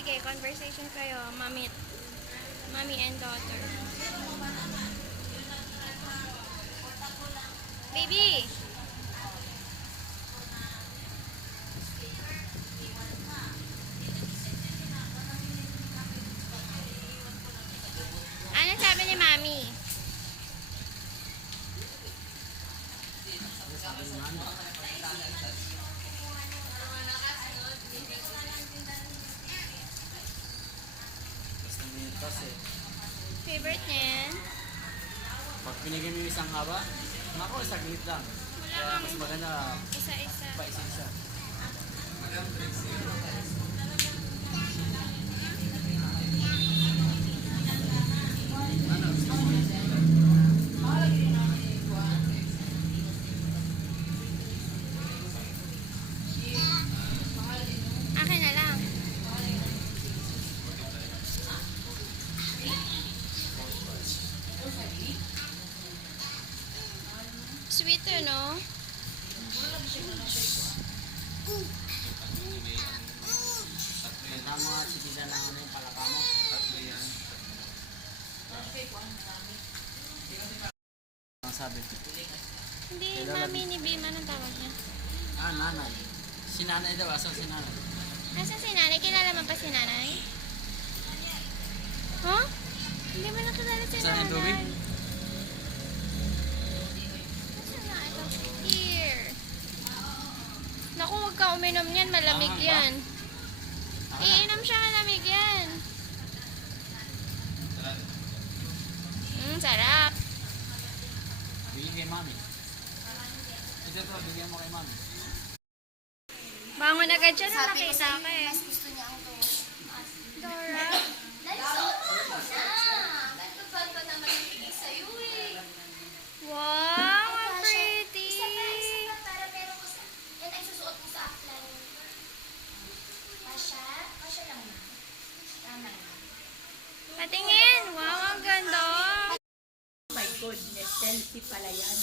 Sige, conversation kayo. Mommy and daughter. Baby! Ano sabi ni Mami? Favorite niya yan? Pag pinigyan mo yung isang haba, naku, saglit lang. Wala Kaya kang mas maganda isa-isa. pa isa-isa. Akin na lang. Sweeter, no? Kaya mga sitisan na ano yung palaka mo. Ang sabi? Hindi, Mami ni Bim. Anong tawag niya? Ah, nanay. Si nanay daw, asan si nanay? Nasaan si nanay? Kilala mo pa si nanay? Huh? Hindi mo nakilala si Saan yung tubig? nanay. Nasaan na ito? Here. Naku, huwag ka uminom yan. Malamig Tama ba? yan. Iinom siya, malamig yan. Sarap. Bigyan kay mami. Ito to, bigyan mo kay mami. Bangon agad siya nung Sabi ko nakita sa'yo, ka eh. mas gusto niya ang to. Dora. Dahil suot mo na. Ganto ba pa naman yung bigay sa'yo eh. Wow, Ay, ang Kasha, pretty. Isa pa, para meron ko sa... Yan ay susuot mo sa aklan. Kasha? Kasha lang na. Tama na. Patingin. Wow, ang ganda. My goodness, selfie pala yan.